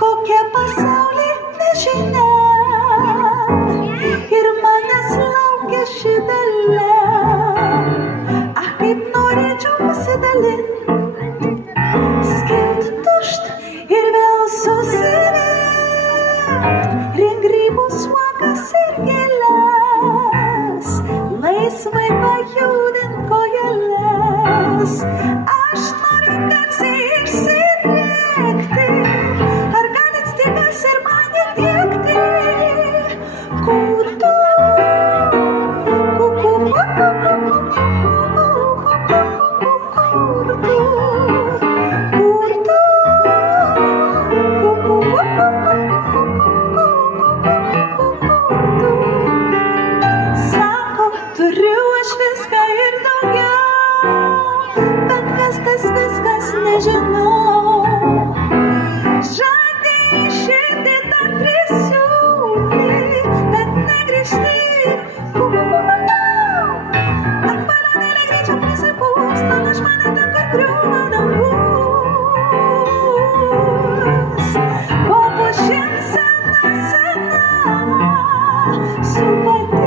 Kokia pasaulinė žinia ir manęs laukia ši dalia. Kaip norėčiau pasidalinti, skirt tušt ir vėl susirinkt, rink grybus, uogas ir gėles, laisvai pajudint kojeles. Aš noriu garsiai išsirėkti, ar galit stygas ir mane tiekti? Kur tu? Sako, turiu aš viską ir daugiau, bet kas tas viskas nežinau. Žadėjai širdį dar prisiūti, bet negrįžti. Akvaronėlė greičiau prisipūs, panaš mane ten, kur griūva dangus. Po pušim sena, su pati